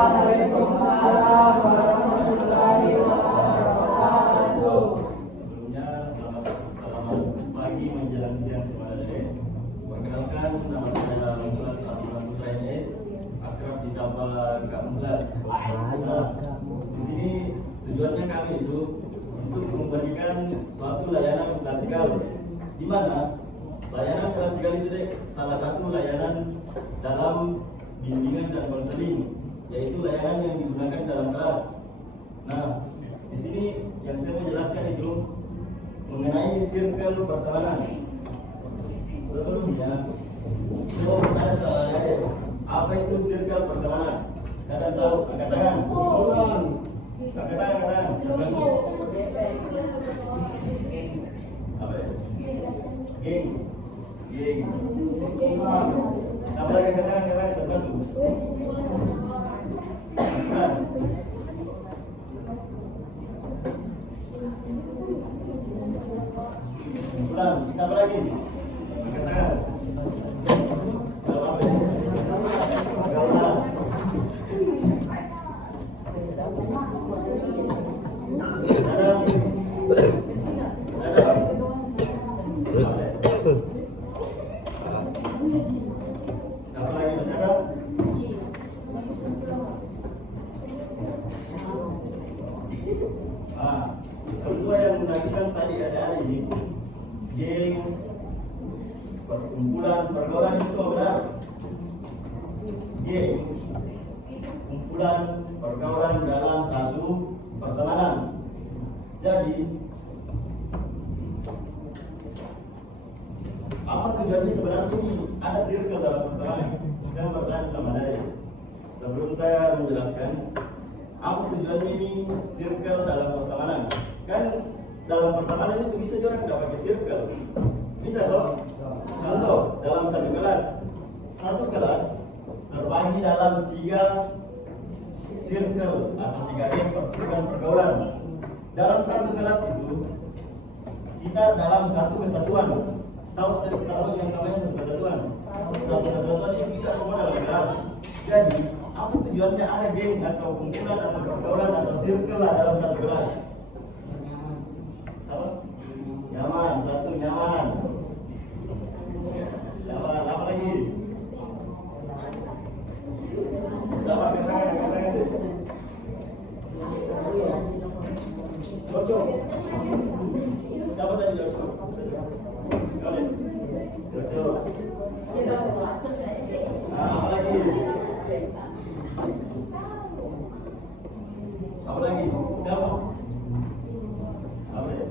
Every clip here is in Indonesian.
Waalaikumsalam warahmatullahi wabarakatuh. Sebelumnya selamat pagi menjelang siang kepada Dek. Perkenalkan, nama saya Mansur Abdullah Putra MS, akrab disapa Kak Mulas. Nah, di sini tujuannya kami itu untuk membagikan suatu layanan klasikal, di mana layanan klasikal itu Dek, salah satu layanan dalam bimbingan dan konseling, yaitu layanan yang digunakan dalam kelas. Nah, di sini yang saya mau jelaskan itu mengenai circle pertemanan. Sebelumnya, saya mau bertanya sama Ade, apa itu circle pertemanan? Kalian tahu? Angkat tangan. Angkat tangan. Apa itu? Geng. Apa lagi angkat tangan? Terbantu. Ulang, bisa apa lagi? Angkat tangan. Kalau apa ini? Gaulan. Sadam. Apa lagi Mas Sadam? Semua yang menagikan tadi ada ini, geng, perkumpulan, pergaulan itu semua benar. Geng, kumpulan, pergaulan dalam satu pertemanan. Jadi, apa tujuannya sebenarnya ini? Ada circle dalam pertemanan. Saya bertanya sama Dede. Sebelum saya menjelaskan, apa tujuannya ini circle dalam pertemanan? Kan dalam pertemanan itu bisa juga nggak pakai circle, bisa dong. Contoh dalam satu kelas terbagi dalam 3 circle atau 3 geng pergaulan. Dalam satu kelas itu kita dalam satu kesatuan. Tahu yang namanya satu kesatuan. Satu kesatuan itu kita semua dalam kelas. Jadi apa tujuannya ada geng atau kumpulan atau pergaulan atau circle lah dalam satu kelas? Nyaman, satu nyaman. Apa lagi? Sama kata-kata cocok. Siapa tadi cocok? Kalian? Cocok. Apa lagi? Apa lagi? Siapa? Apa ya?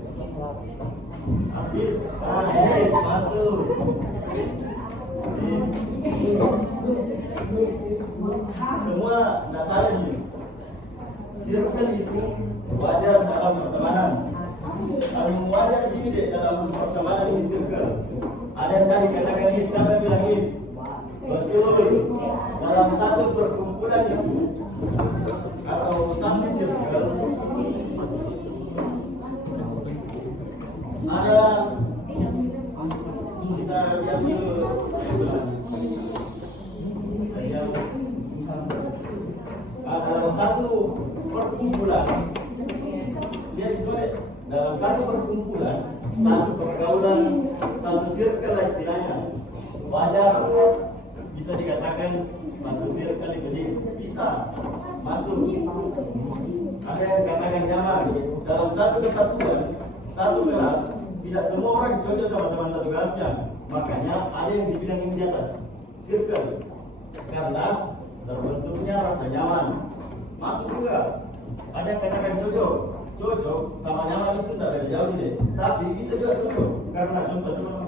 Habis, masuk. Semua tidak salah ini. Circle itu wajar dalam pertemanan. Kalau wajar ini deh dalam pertemanan ini circle. Ada yang tadi katakan hits, siapa yang bilang hits? Betul. Dalam satu perkumpulan itu atau satu circle ada bisa diam dulu. Dalam satu perkumpulan, lihat di sini. Dalam satu perkumpulan, satu pergaulan, satu circle lah istilahnya. Wajar bisa dikatakan satu circle itu bisa masuk. Ada yang katakan nyaman. Dalam satu kesatuan, satu kelas, tidak semua orang cocok sama teman satu kelasnya. Makanya ada yang dibilang ini di atas circle, karena terbentuknya rasa nyaman. Masuk juga. Ada yang katakan cocok sama nyaman itu tidak beda jauh deh. Tapi bisa juga cocok karena contoh sama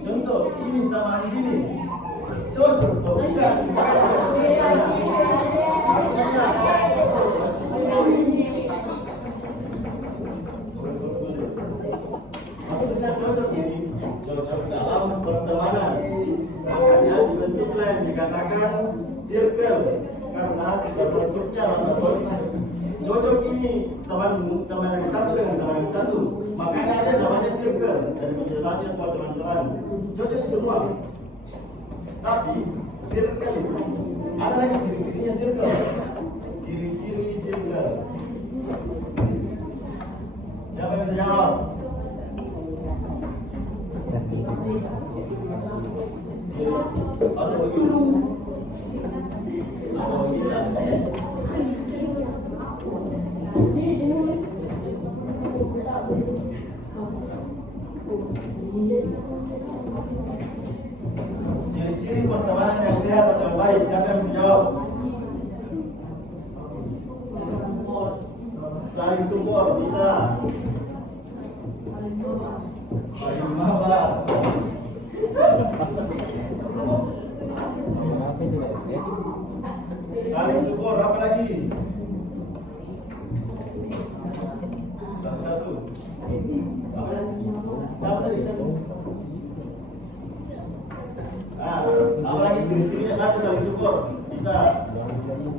contoh ini sama ini cocok atau bukan? Maksudnya cocok ini, cocok dalam pertemanan. Makanya dibentuklah yang dikatakan circle, karena berbentuknya rasa cocok ini teman yang satu dengan teman yang satu. Makanya ada namanya circle dari penjelasannya semua teman-teman. Cocok semua. Tapi circle itu ada lagi ciri-cirinya circle. Ciri-ciri circle. Siapa yang bisa jawab? Atau begitu? Atau begitu? Ciri-ciri pertemanan yang sehat atau yang baik, siapa yang bisa jawab? Saling support, bisa. Saling mabar. Saling support, apa lagi? Satu-satu. Apa tadi? Apa lagi ciri-cirinya? Satu, saling support, bisa.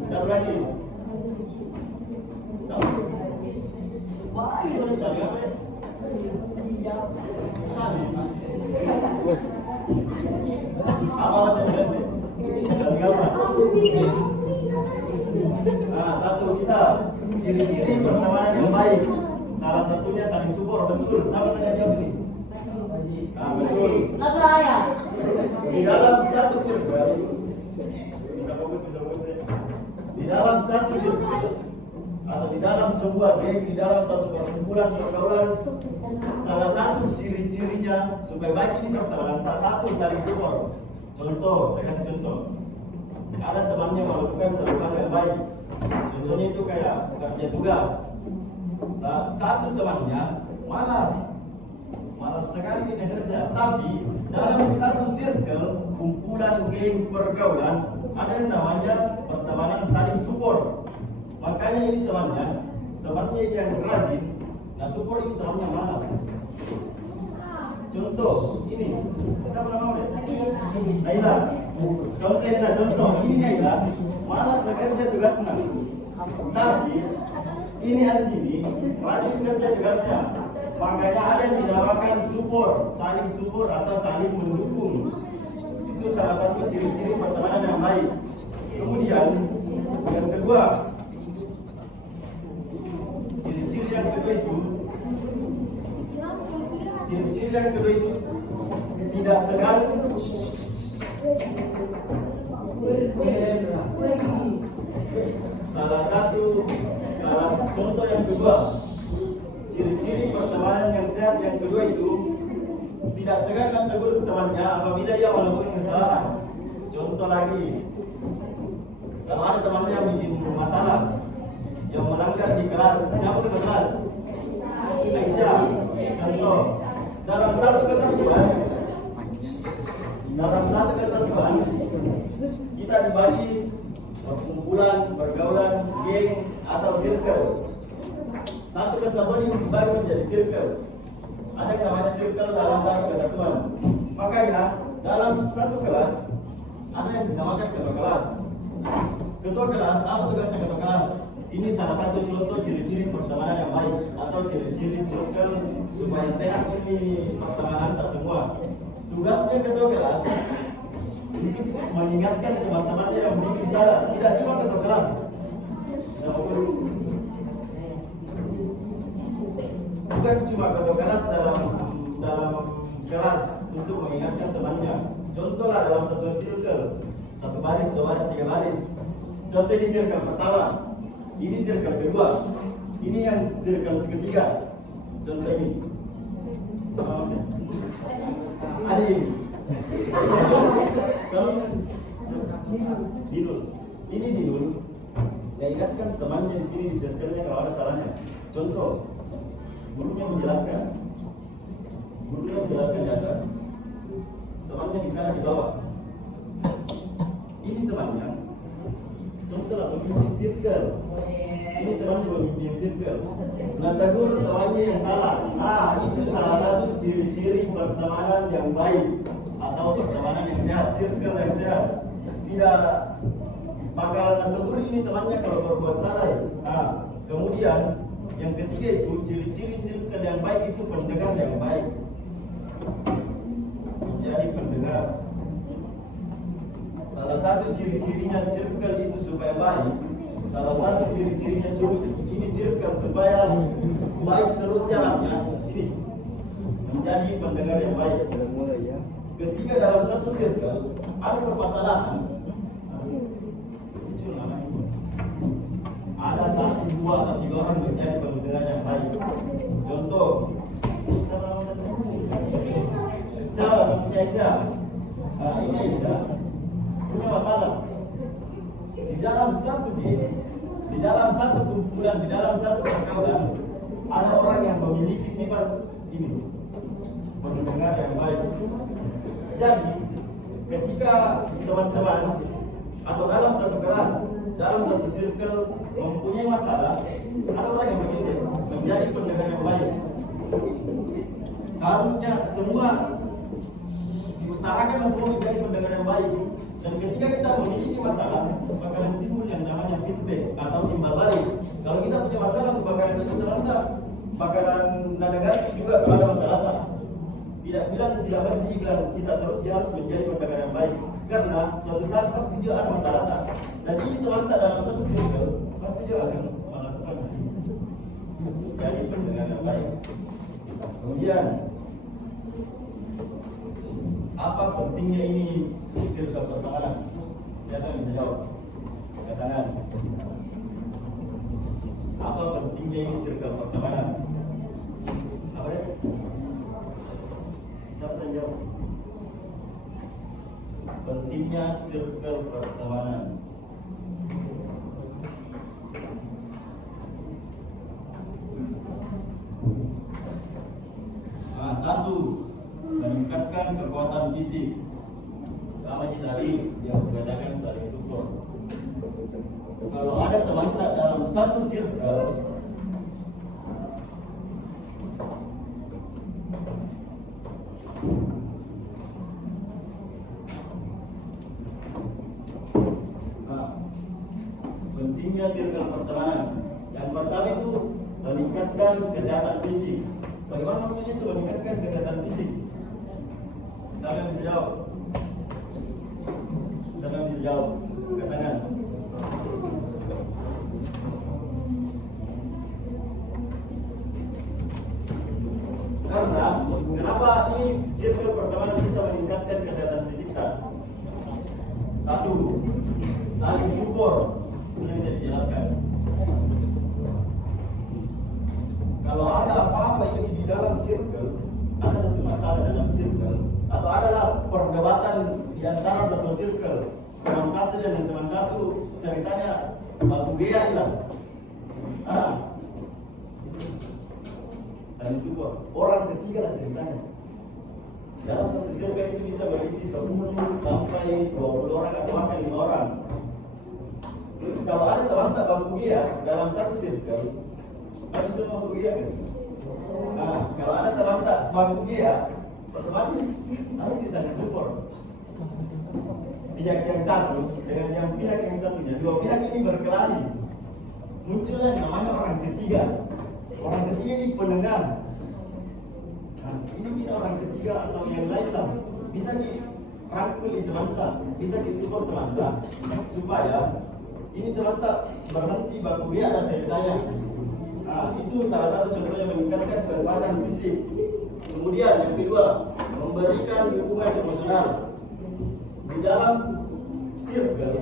Satu lagi. Saling apa ya? Saling. Apa tadi? Saling apa? Satu, bisa. Ciri-ciri pertemanan yang baik. Salah satunya saling support, betul. Siapa tadi jawab ini? Betul. Di dalam satu circle, bisa fokus ya. Di dalam satu circle atau di dalam sebuah geng, di dalam suatu perkumpulan pergaulan, salah satu ciri-cirinya supaya baik ini pertemanan, tak satu saling support. Contoh, saya kasih contoh. Ada temannya melakukan satu hal yang baik. Contohnya itu kayak kerja tugas. Satu temannya malas sekali ini kerja, tapi dalam satu circle, kumpulan geng pergaulan, ada yang namanya pertemanan saling support. Makanya ini temannya yang rajin, nah support ini temannya malas. Contoh ini, siapa namanya? Naila. Contoh ini Naila, malas bekerja tugasnya, tapi ini Andini rajin kerja tugasnya. Makanya ada yang dinamakan support, saling support atau saling mendukung. Itu salah satu ciri-ciri pertemanan yang baik. Kemudian yang kedua, ciri-ciri yang kedua itu tidak segan. Salah contoh yang kedua, ciri-ciri pertemanan yang sehat yang kedua itu tidak segan menegur temannya apabila ia melakukan kesalahan. Contoh lagi, kalau ada temannya yang bikin masalah, yang melanggar di kelas, siapa ke kelas? Aisyah. Contoh, dalam satu kesatuan kita dibagi perkumpulan, pergaulan, geng atau circle. Satu kesatuan ini dibagi menjadi circle. Ada yang namanya circle dalam satu kesatuan. Makanya dalam satu kelas ada yang dinamakan ketua kelas. Ketua kelas, apa tugasnya ketua kelas? Ini salah satu contoh ciri-ciri pertemanan yang baik atau ciri-ciri circle supaya sehat ini pertemanan tak semua. Tugasnya ketua kelas untuk mengingatkan teman-temannya yang bikin salah, tidak cuma ketua kelas. Bukan cuma ketua kelas dalam kelas untuk mengingatkan temannya. Contohlah dalam satu circle, satu baris, dua baris, tiga baris. Contoh ini circle pertama, ini circle kedua, ini yang circle ketiga. Contoh ini. Adik. Ini Dinul. Ya ingatkan temannya di sini di circle-nya kalau ada salahnya. Contoh, gurunya menjelaskan di atas, temannya bicara di bawah. Ini temannya. Contohlah pemimpin circle. Ini temannya pemimpin circle. Nah, tegur temannya yang salah. Itu salah satu ciri-ciri pertemanan yang baik atau pertemanan yang sehat, circle yang sehat. bakalan tegur ini temannya kalau berbuat salah ya. Nah, kemudian yang ketiga itu ciri-ciri circle yang baik itu pendengar yang baik. Menjadi pendengar. Salah satu ciri-cirinya circle itu supaya baik. Salah satu ciri-cirinya ini circle supaya baik terus jalannya. Ini menjadi pendengar yang baik. Ketika dalam satu circle ada permasalahan, ada 1, 2, atau 3 orang menjadi pendengar yang baik. Contoh, sama punya Aisyah. Ini Aisyah punya masalah. Di dalam satu game, di dalam satu kumpulan, di dalam satu pergaulan, ada orang yang memiliki sifat ini, pendengar yang baik. Jadi, ketika teman-teman atau dalam satu kelas, dalam satu circle mempunyai masalah, ada orang yang begini, menjadi pendengar yang baik. Seharusnya semua diusahakan semua menjadi pendengar yang baik. Dan ketika kita memiliki masalah, bakalan timbul yang namanya feedback atau timbal balik. Kalau kita punya masalah, bakalan itu teman-teman, bakalan mendengar juga kalau ada masalah. Tidak mesti bilang kita terus dia harus menjadi pendengar yang baik. Karena suatu saat pasti dia ada masalah. Dan ini teman-teman dalam satu circle pasti dia akan melakukan hal ini. Jadi pendengar yang baik. Kemudian apa pentingnya ini circle pertemanan? Siapa yang bisa jawab? Angkat tangan. Apa pentingnya ini circle pertemanan? Apa ya? Siapa yang jawab? Pentingnya circle pertemanan. Nah, 1, meningkatkan kekuatan fisik. Sama di tadi yang dikatakan saling support. Kalau ada teman tak dalam satu circle, pentingnya circle pertemanan. Yang pertama itu meningkatkan kesehatan fisik. Bagaimana maksudnya itu meningkatkan kesehatan fisik? Siapa yang bisa jawab? Siapa yang bisa jawab? Katakan. Karena kenapa ini circle pertemanan bisa meningkatkan kesehatan fisik kita? 1, saling support. Sudah tidak dijelaskan. Kalau ada apa-apa ini di dalam circle, ada satu masalah dalam circle, atau adalah perdebatan di antara satu circle, teman satu dan teman satu ceritanya batu gea hilang. Saling support. Orang ketiga lah ceritanya. Dalam satu circle itu bisa berisi 10 sampai 20 orang atau bahkan 5 orang. Kalau ada teman tak bangku dia dalam satu circle, ada semua bangku dia kan? Kalau ada teman tak bangku dia, otomatis harus bisa support. Pihak yang satu dengan yang pihak yang satunya, dua pihak ini berkelahi. Muncullah yang namanya orang ketiga. Orang ketiga ini pendengar. Ini kita orang ketiga atau yang lain lah. Bisa dirangkul di teman-teman, bisa disupport teman-teman supaya ini teman-teman berhenti baku dia ada ceritanya. Itu salah satu contohnya meningkatkan kekuatan fisik. Kemudian yang kedua, memberikan dukungan emosional. Di dalam circle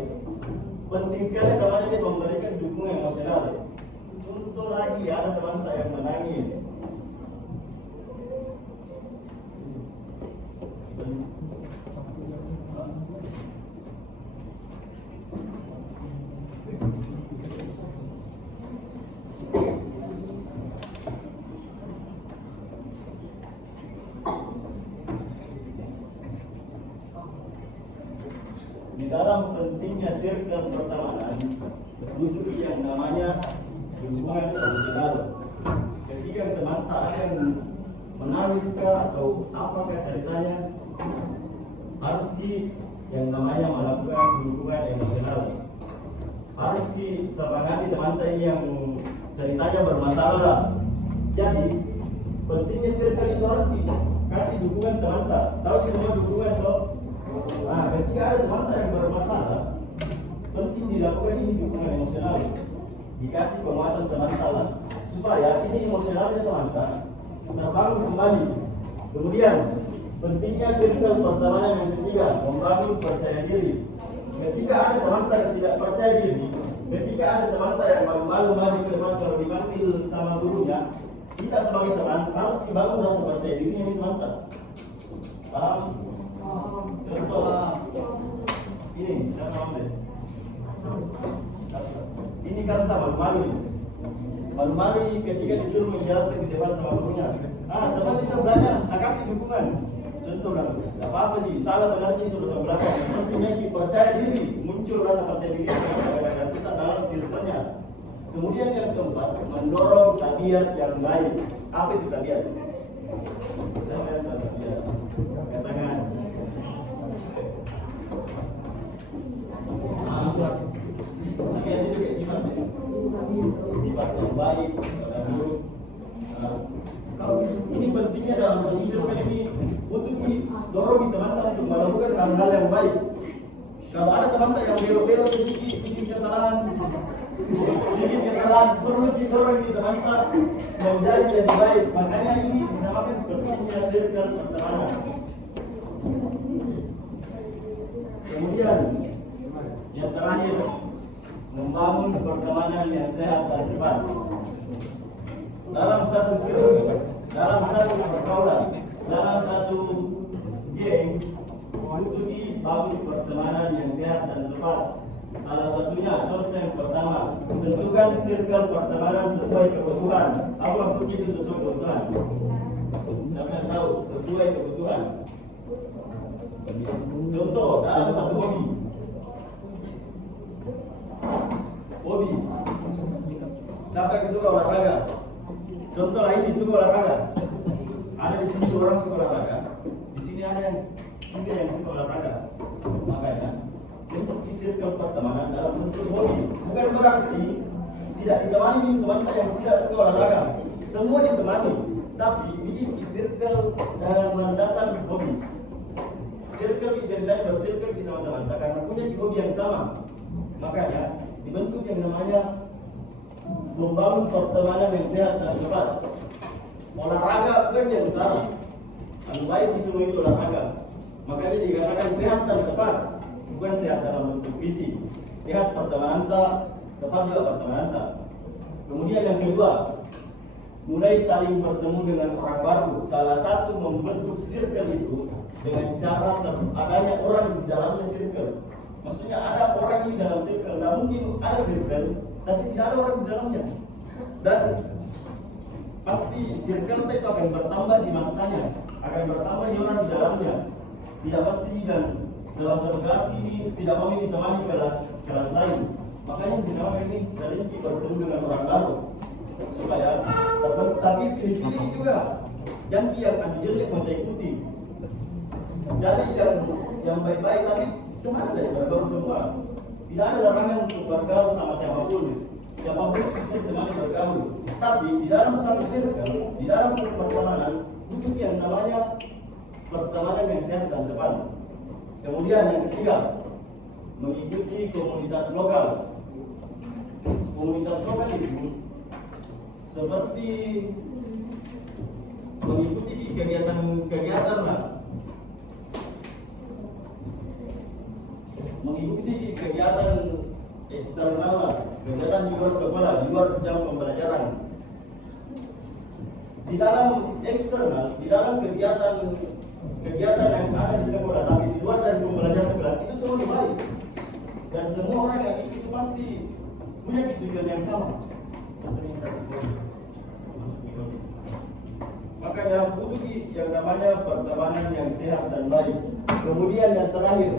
penting sekali namanya dia memberikan dukungan emosional. Contoh lagi ada teman-teman yang menangis. Di dalam pentingnya circle pertemanan butuh yang namanya dukungan emosional. Ketika teman tak ada yang menangis atau apakah ceritanya, harus yang namanya melakukan dukungan emosional. harus disemangati teman-teman yang ceritanya bermasalah. Jadi pentingnya circle itu harus dikasih dukungan teman-teman. Tahu di semua dukungan toh. Nah, ketika ada teman-teman yang bermasalah, penting dilakukan ini dukungan emosional. Dikasih penguatan teman-teman supaya ini emosionalnya teman-teman terbangun kembali. Kemudian pentingnya circle pertemanan yang ketiga, membangun percaya diri. Ketika ada teman-teman yang tidak percaya diri, ketika ada teman-teman yang malu-malu maju ke depan kalau dipanggil sama gurunya, kita sebagai teman harus dibangun rasa percaya diri ini teman-teman. Paham? Contoh, ini saya paham deh. Ini kan sama malu. Malu-malu ketika disuruh menjelaskan di depan sama gurunya. Teman bisa belajar, kasih dukungan. Contoh kan, apa-apa sih, salah benarnya itu dosa belakang. Pentingnya kita percaya diri, muncul rasa percaya diri dan kita dalam circle-nya. Kemudian yang keempat, mendorong tabiat yang baik. Apa itu tabiat? Siapa yang tahu tabiat? Katakan. Tabiat itu kayak sifat ya? Sifat yang baik dan buruk. Ini pentingnya dalam satu circle ini untuk didorong teman-teman untuk melakukan hal-hal yang baik. Kalau ada teman-teman yang belok-belok sedikit kesalahan, perlu didorong teman-teman menjadi lebih baik. Makanya ini dinamakan pentingnya circle pertemanan. Kemudian yang terakhir, membangun pertemanan yang sehat dan tepat. Dalam satu circle, dalam satu pergaulan, dalam satu geng, butuh dibangun pertemanan yang sehat dan tepat. Salah satunya, contoh yang pertama, tentukan circle pertemanan sesuai kebutuhan. Apa maksudnya itu sesuai kebutuhan? Siapa yang tahu? Sesuai kebutuhan. Contoh, dalam satu hobi. Hobi. Siapa yang suka olahraga? Contoh lain suka olahraga. Ada di sini orang suka olahraga. Di sini ada yang juga yang suka olahraga. Makanya untuk circle pertemanan dalam bentuk hobi bukan berarti tidak ditemani teman-teman yang tidak suka olahraga. Semua ditemani, tapi bikin circle dalam landasan hobi. Circle ceritanya bersirkel di sama teman-teman karena punya hobi yang sama. Makanya dibentuk yang namanya membangun pertemanan yang sehat dan tepat. Olahraga bukan yang besar. Yang baik di semua itu olahraga. Makanya dikatakan sehat dan tepat. Bukan sehat dalam bentuk fisik. Sehat pertemanan tepat juga pertemanan. Kemudian yang kedua, mulai saling bertemu dengan orang baru. Salah satu membentuk circle itu dengan cara adanya orang di dalamnya circle. Maksudnya ada orang di dalam circle. Tidak mungkin ada circle tapi tidak ada orang di dalamnya. Dan pasti circle itu akan bertambah di masanya, akan bertambah orang di dalamnya. Tidak pasti dan dalam satu kelas ini tidak mau ditemani kelas lain. Makanya dinamakan ini sering bertemu dengan orang baru supaya tapi pilih-pilih juga. Jangan yang anu jelek mau ikuti. Jadi yang baik-baik tapi cuma saja bergaul semua. Tidak ada larangan untuk bergaul sama siapapun. Siapapun bisa ditemani bergaul. Tapi di dalam satu circle, di dalam satu pertemanan, butuh yang namanya pertemanan yang sehat dan tepat. Kemudian yang ketiga, mengikuti komunitas lokal. Komunitas lokal itu seperti mengikuti kegiatan lah. Mengikuti kegiatan eksternal lah, kegiatan di luar sekolah, di luar jam pembelajaran. Di dalam eksternal, di dalam kegiatan yang ada di sekolah, tapi di luar dari pembelajaran kelas itu semua baik. Dan semua orang yang itu pasti punya tujuan yang sama. Makanya butuh yang namanya pertemanan yang sehat dan baik. Kemudian yang terakhir,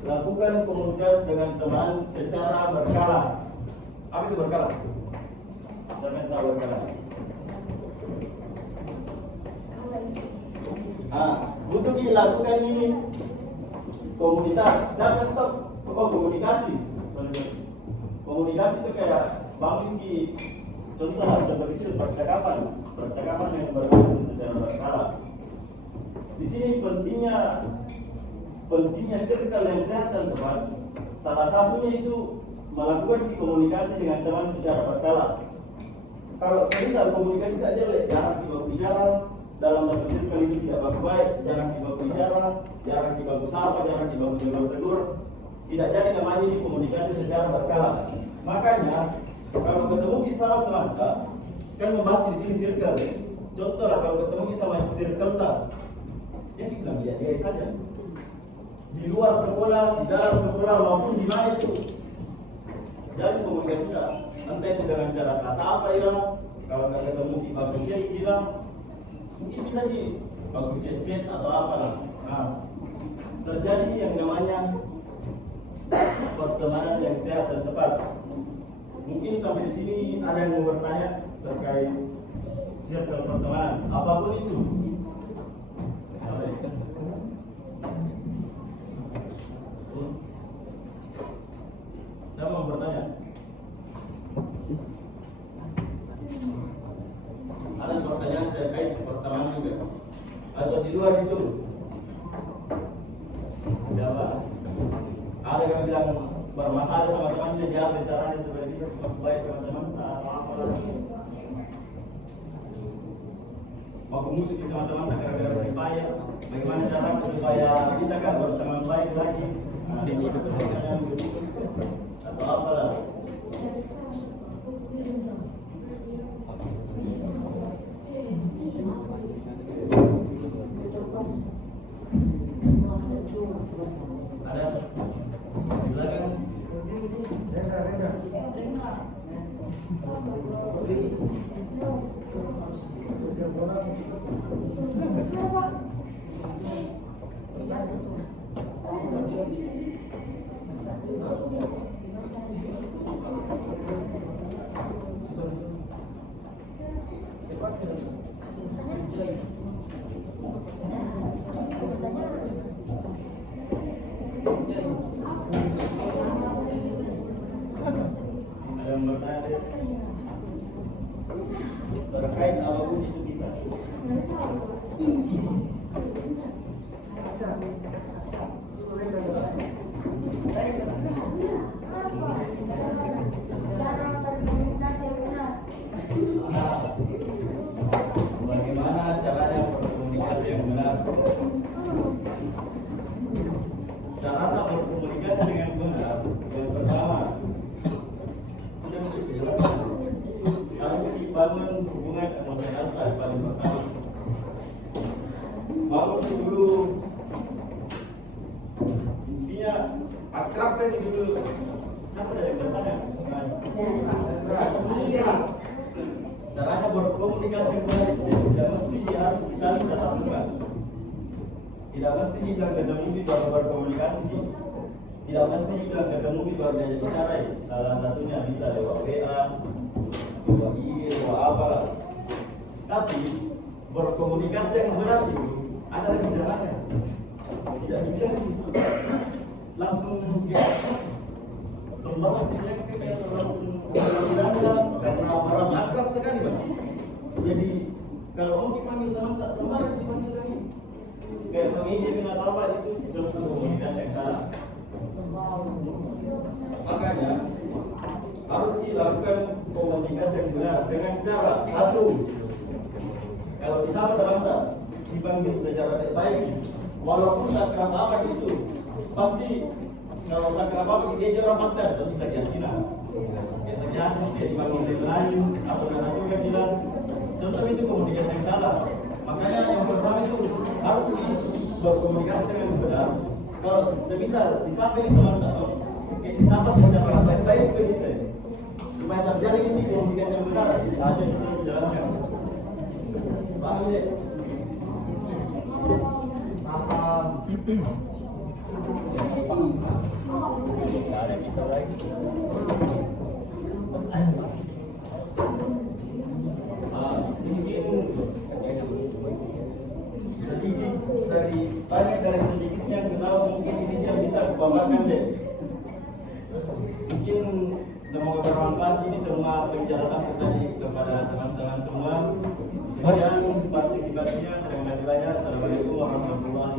lakukan komunitas dengan teman secara berkala. Apa itu berkala? Jangan tahu berkala. Butuh dilakukan ini komunitas. Siapa tahu komunikasi? komunikasi itu kayak bangun di contoh kecil percakapan yang berlangsung secara berkala. Di sini pentingnya circle yang sehat dan tepat. Salah satunya itu melakukan komunikasi dengan teman secara berkala. Kalau misal komunikasi tak jelek, jarang kita bicara dalam satu circle itu tidak baik, jarang kita bicara, jarang kita sapa, jarang kita tegur, tidak jadi namanya ini komunikasi secara berkala. Makanya kalau ketemu sama teman kan membahas di sini circle. Contoh lah kalau ketemu sama circle ya dibilang dia saja. Di luar sekolah, di dalam sekolah maupun di mana itu. Jadi komunikasi kita, entah itu dengan cara sapa ya, kalau nggak ketemu di baku chat bilang, mungkin bisa di baku chat atau apa lah. Nah, terjadi yang namanya pertemanan yang sehat dan tepat. Mungkin sampai di sini ada yang mau bertanya terkait circle pertemanan, apapun itu. Siapa mau bertanya? Ada pertanyaan terkait pertemanan juga? Atau di luar itu? Siapa? Ada yang bilang bermasalah sama temannya, dia apa caranya supaya bisa baik sama teman atau apa lagi? Mau musuh sama teman gara-gara berbayar, bagaimana caranya supaya bisa kan berteman baik lagi? Nah, ikut pertanyaan begitu atau apa lah? Ada? Silakan. Ada yang bertanya terkait apapun itu bisa. Bagaimana caranya berkomunikasi yang benar? Cara berkomunikasi dengan benar yang pertama sudah dijelaskan, harus dibangun hubungan emosional paling pertama. Bangun dulu, intinya akrab kan dulu. Siapa yang bertanya? Caranya berkomunikasi baik, tidak mesti harus saling tatap muka. Tidak mesti bilang ketemu di baru berkomunikasi sih. Tidak mesti bilang ketemu di baru dia bicara. Salah satunya bisa lewat WA, lewat IG, lewat apa lah. Tapi berkomunikasi yang benar itu ada caranya. Tidak dibilang langsung sembarang dibilang langsung karena merasa akrab sekali bang. Jadi kalau mau dipanggil teman tak sembarang dipanggil lagi. Kayak menginjil atau apa itu contoh komunikasi yang salah. Makanya harus dilakukan komunikasi yang benar dengan cara satu, kalau disapa teman tak dipanggil secara baik, walaupun tak kerap apa itu pasti kalau tak kerap apa dia orang pasti ada bisa diantina. Biasanya dia dipanggil dengan lain atau dengan suka bilang contoh itu komunikasi yang salah. Makanya yang pertama itu harus berkomunikasi dengan benar. Kalau semisal disapa ini teman tahu, disapa secara baik-baik ke kita, supaya terjadi ini komunikasi yang benar. Ada yang perlu dijelaskan. Paham ya? Paham. Ada kita lagi. Banyak dari sedikitnya yang kenal mungkin ini yang bisa kupaparkan deh. Mungkin Semoga bermanfaat ini semua penjelasan tadi kepada teman-teman semua. Sekian partisipasinya. Terima kasih banyak. Assalamualaikum warahmatullahi wabarakatuh.